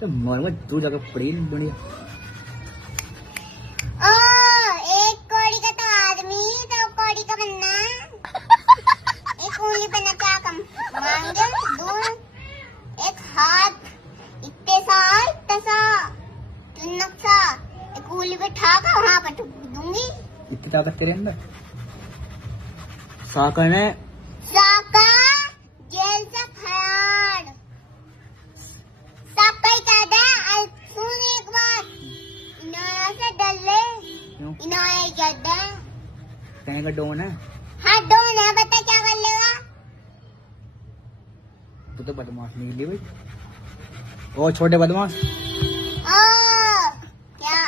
तो मर तू जाकर पड़ी दुनिया। एक कौड़ी का तो आदमी तो कौड़ी का बनना। एक उंगली बनना क्या कम मांगे दूं, एक हाथ इतने साल तसा नक्शा एक उंगली पे ठाका वहाँ पर दूंगी। इतनी ताकत तेरे अंदर? साकर ने साका जेल से फरार। साका ही कहता है सुन एक बात, इनाया से डर ले। क्यों? इनाया ही कहता है कहीं का डोन है? हाँ डोन है, बता क्या कर लेगा? तू तो बदमाश निकली भाई। ओ छोटे बदमाश। क्या